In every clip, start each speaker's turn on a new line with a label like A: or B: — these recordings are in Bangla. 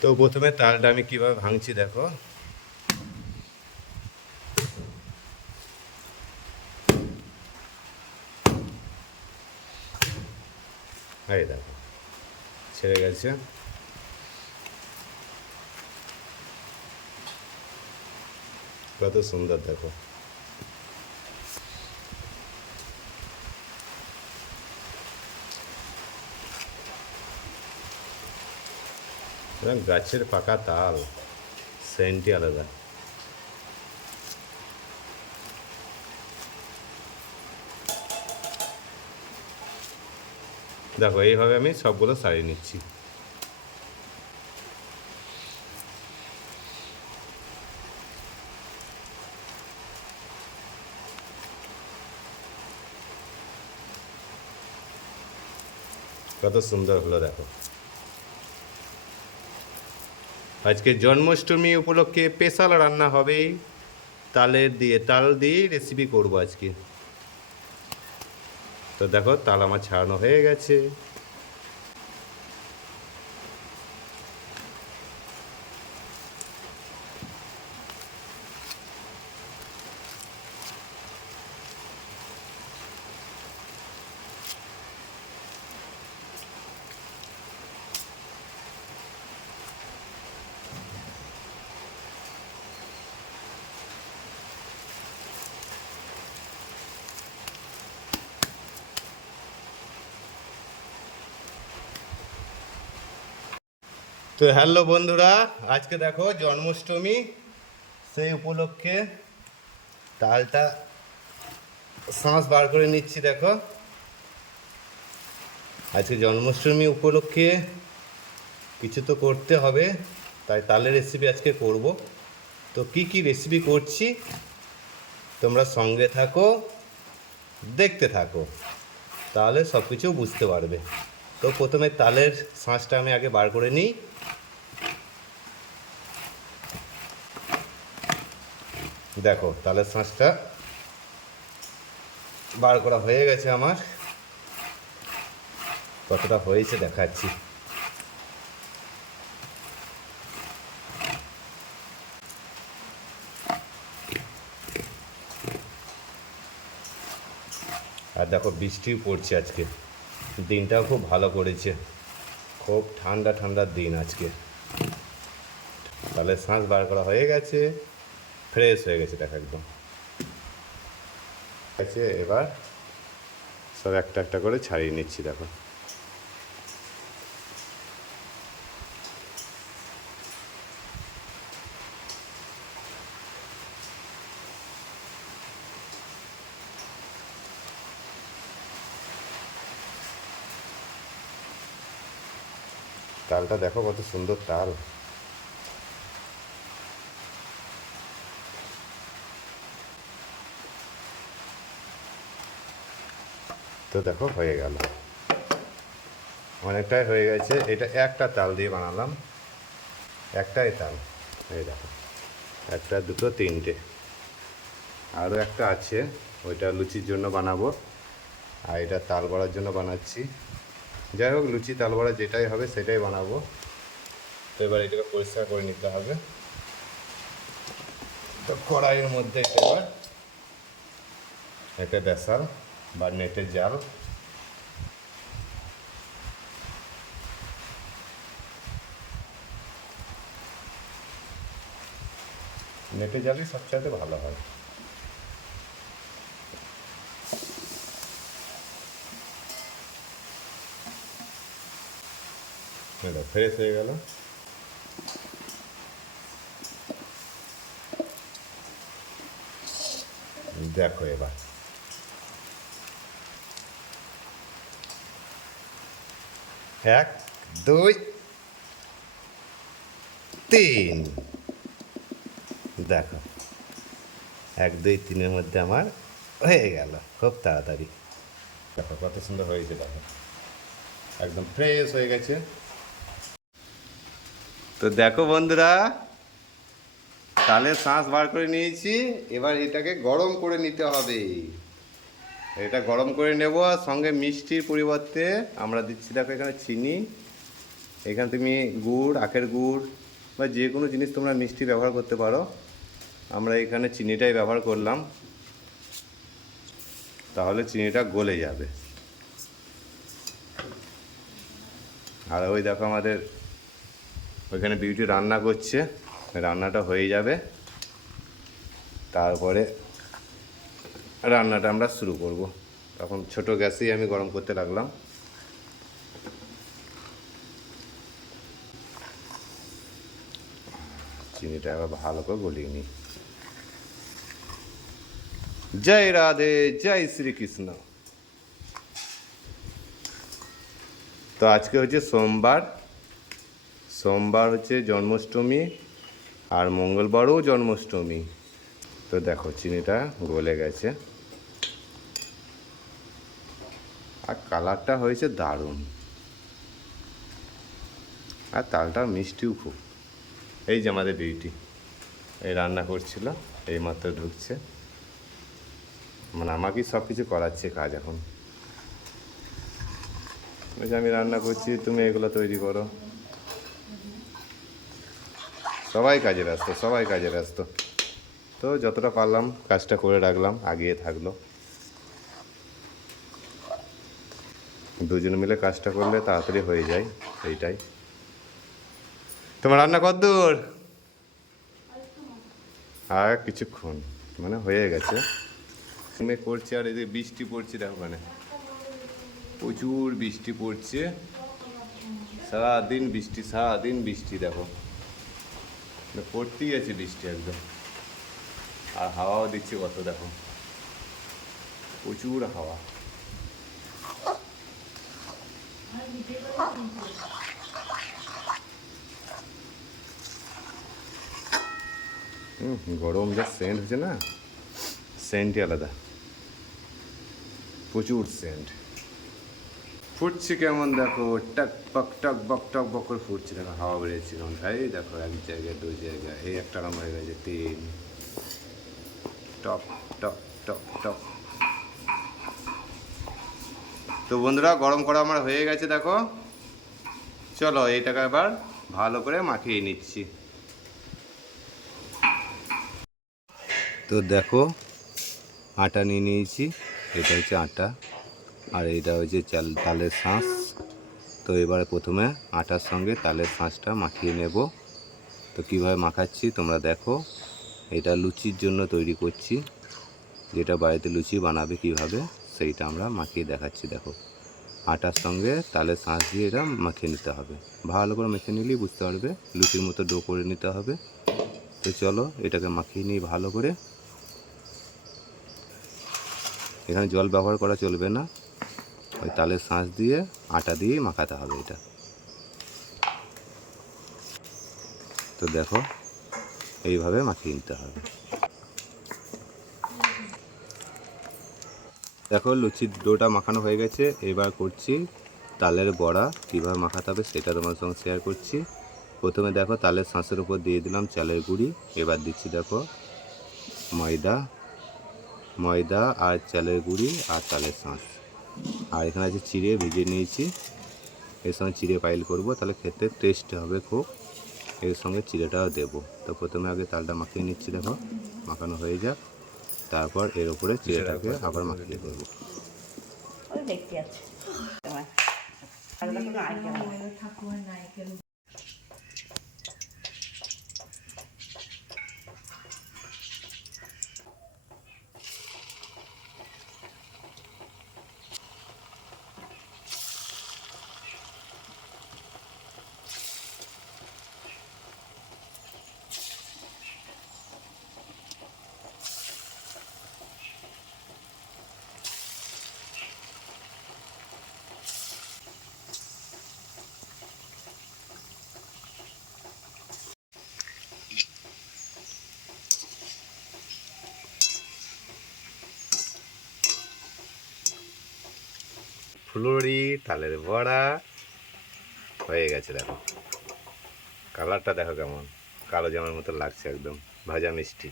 A: তো প্রথমে তালটা আমি কীভাবে ভাঙছি দেখো। এই দেখো ছেড়ে গেছে। কত সুন্দর দেখো। এবং গাছের পাকা তাল, সেন্টই আলাদা। দেখো, এইভাবে আমি সবগুলো সারিয়ে নিচ্ছি। কত সুন্দর হলো, দেখো। আজকে জন্মাষ্টমী উপলক্ষে স্পেশাল রান্না হবে। তালের দিয়ে, তাল দিয়ে রেসিপি করব আজকে। তো দেখো, তাল আমার ছাড়ানো হয়ে গেছে। তো হ্যালো বন্ধুরা, আজকে দেখো জন্মাষ্টমী, সেই উপলক্ষে তালটা শ্বাস বার করে নিচ্ছি দেখো। আজকে জন্মাষ্টমী উপলক্ষে কিছু তো করতে হবে, তাই তালের রেসিপি আজকে করব। তো কি কি রেসিপি করছি, তোমরা সঙ্গে থাকো, দেখতে থাকো, তাহলে সব কিছু বুঝতে পারবে। তো প্রথমে তালের শাঁসটা আমি আগে বার করে নিই। দেখো, তালের শাঁসটা বার করা হয়ে গেছে আমার। কতটা হয়েছে দেখাচ্ছি। আর দেখো, বৃষ্টিও পড়ছে আজকে। দিনটাও খুব ভালো করেছে। খুব ঠান্ডা ঠান্ডার দিন আজকে। তাহলে শ্বাস বার করা হয়ে গেছে। ফ্রেশ হয়ে গেছে, দেখো একদম। আছে, এবার সব একটা একটা করে ছাড়িয়ে নিচ্ছি, দেখো। তালটা দেখো কত সুন্দর তাল। তো দেখো, হয়ে গেল। অনেকটাই হয়ে গেছে। এটা একটা তাল দিয়ে বানালাম। একটাই তাল। এই দেখো, একটা, দুটো, তিনটে। আরও একটা আছে, ওইটা লুচির জন্য বানাবো। আর এটা তাল বড়ার জন্য বানাচ্ছি। যাই হোক, লুচি, তাল বড়া যেটাই হবে সেটাই বানাবো। তো এবার এটাকে পরিষ্কার করে নিতে হবে। তো কড়াইয়ের মধ্যে এবার একটা বেসাল বা নেটের জাল নেটের জালই সবচাইতে ভালো হয় এটা ফ্রেশ হয়ে গেল দেখো এবার এক, দুই, তিন। দেখো, এক, দুই, তিনের মধ্যে আমার হয়ে গেল। খুব তাড়াতাড়ি। দেখো, কত সুন্দর হয়েছে, দেখো। একদম ফ্রেশ হয়ে গেছে। তো দেখো বন্ধুরা, তালে শ্বাস বার করে নিয়েছি। এবার এটাকে গরম করে নিতে হবে। এটা গরম করে নেব আর সঙ্গে মিষ্টির পরিবর্তে আমরা দিচ্ছি, দেখো এখানে চিনি, এখানে তুমি গুড়, আখের গুড় বা যে কোনো জিনিস তোমরা মিষ্টি ব্যবহার করতে পারো। আমরা এখানে চিনিটাই ব্যবহার করলাম। তাহলে চিনিটা গলে যাবে। আর ওই দেখো আমাদের ওইখানে বিউটি রান্না করছে, রান্নাটা হয়ে যাবে। তারপরে রান্নাটা আমরা শুরু করব। তখন ছোট গ্যাসেই আমি গরম করতে লাগলাম। চিনিটা আবার ভালো করে গলিয়ে নিই। জয় রাধে, জয় শ্রীকৃষ্ণ। তো আজকে হচ্ছে সোমবার। সোমবার হচ্ছে জন্মাষ্টমী আর মঙ্গলবারও জন্মাষ্টমী। তো দেখো, চিনিটা গলে গেছে আর কালারটা হয়েছে দারুণ। আর তালটা মিষ্টিও খুব। এই যে আমাদের বিউটি এই রান্না করছিল এই মাত্র ঢুকছে। মানে আমাকেই সব কিছু করাচ্ছে কাজ এখন। বলছে আমি রান্না করছি, তুমি এগুলো তৈরি করো। সবাই কাজে ব্যস্ত, সবাই কাজে ব্যস্ত। তো যতটা পারলাম, কাজটা করে রাখলাম, আগিয়ে থাকল। দুজন মিলে কাজটা করলে তাড়াতাড়ি হয়ে যায়, এইটাই। তোমার রান্না কদ্দূর আর কিছুক্ষণ মানে হয়ে গেছে। আমি করছে আর এই যে বৃষ্টি পড়ছে, দেখো মানে প্রচুর বৃষ্টি পড়ছে। সারাদিন বৃষ্টি সারাদিন বৃষ্টি, দেখো। মানে পড়তেই আছে বৃষ্টি একদম। আর হাওয়াও দিচ্ছে কত, দেখো। প্রচুর হাওয়া। গরম যা সেন্ট হচ্ছে না? সেন্টই আলাদা। প্রচুর সেন্ট ফুটছে কেমন দেখো? টক পক টক, বক টক, বক করে ফুটছে। দেখো, হাওয়া বেরিয়েছে কেমন দেখো, এক জায়গায় দুই জায়গায়। এই একটা আরাম হয়ে গেছে, তিন। টপ টপ তো বন্ধুরা, গরম করা আমার হয়ে গেছে, দেখো। চলো, এইটাকে এবার ভালো করে মাখিয়ে নিচ্ছি। তো দেখো, আটা নিয়ে নিয়েছি। এটা হচ্ছে আটা, আর এটা হচ্ছে চাল, তালের শাঁস। তো এবারে প্রথমে আটার সঙ্গে তালের শাঁসটা মাখিয়ে নেব। তো কীভাবে মাখাচ্ছি তোমরা দেখো। এটা লুচির জন্য তৈরি করছি। যেটা বাড়িতে লুচি বানাবে কীভাবে। সেইটা আমরা মাখিয়ে দেখাচ্ছি, দেখো। আটার সঙ্গে তালের শাঁস দিয়ে এটা মাখিয়ে নিতে হবে। ভালো করে মেখে নিলেই বুঝতে পারবে, লুচির মতো ডো করে নিতে হবে। তো চলো এটাকে মাখিয়ে নিই ভালো করে এখানে জল ব্যবহার করা চলবে না। ওই তালের শাঁস দিয়ে, আটা দিয়ে মাখাতে হবে এটা। তো দেখো, এইভাবে মাখিয়ে নিতে হবে। দেখো লুচির ডোটা মাখানো হয়ে গেছে, এবার করছি তালের বড়া, কীভাবে মাখাতে হবে সেটা তোমার সঙ্গে শেয়ার করছি। প্রথমে দেখো তালের শাঁসের উপর দিয়ে দিলাম চালের গুঁড়ি, এবার দিচ্ছি দেখো ময়দা ময়দা আর চালের গুঁড়ি আর তালের শাঁস। আর এখানে আছে চিড়ে ভিজিয়ে নিয়েছি, এর সঙ্গে চিড়ে পাইল করব, তাহলে খেতে টেস্ট হবে খুব। এর সঙ্গে চিড়েটাও দেবো। তো প্রথমে আগে তালটা মাখিয়ে নিচ্ছি দেখো, মাখানো হয়ে যাক। তারপর এর উপরে চিড়েটাকে আবার মাখিয়ে দেবো
B: ওই দেখতে আছে।
A: ফুলুরি তালের বড়া। হয়ে গেছে দেখো। কালারটা দেখো কেমন। কালো জামার মতো লাগছে একদম। ভাজা মিষ্টি।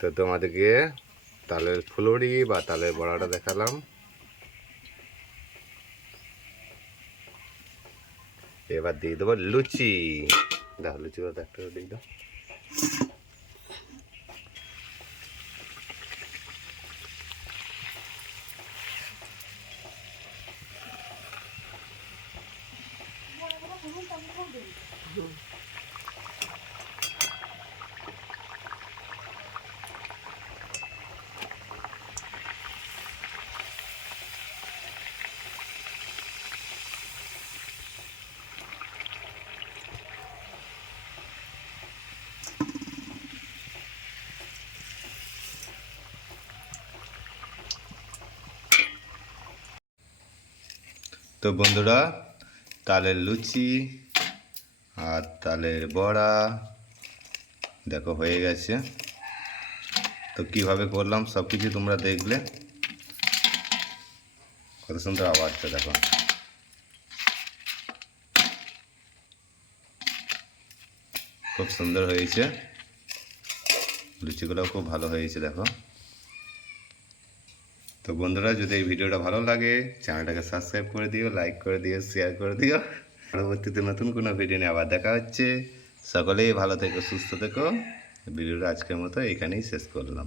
A: তো তোমাদেরকে তালের ফুলরি বা তালের বড়াটা দেখালাম। এবার দিয়ে দেবো লুচি। দাও, লুচি একটা দিয়ে দাও। তো বন্ধুরা, তালের লুচি আর তালের বড়া, দেখো হয়ে গেছে। তো কীভাবে করলাম সব কিছু তোমরা দেখলে। কত সুন্দর আওয়াজটা, দেখো। খুব সুন্দর হয়েছে। লুচিগুলোও খুব ভালো হয়েছে, দেখো। তো বন্ধুরা, যদি এই ভিডিওটা ভালো লাগে, চ্যানেলটাকে সাবস্ক্রাইব করে দিও লাইক করে দিও শেয়ার করে দিও। পরবর্তীতে নতুন কোনো ভিডিও নিয়ে আবার দেখা হচ্ছে। সকলেই ভালো থেকো, সুস্থ থেকো। ভিডিওটা আজকের মতো এখানেই শেষ করলাম।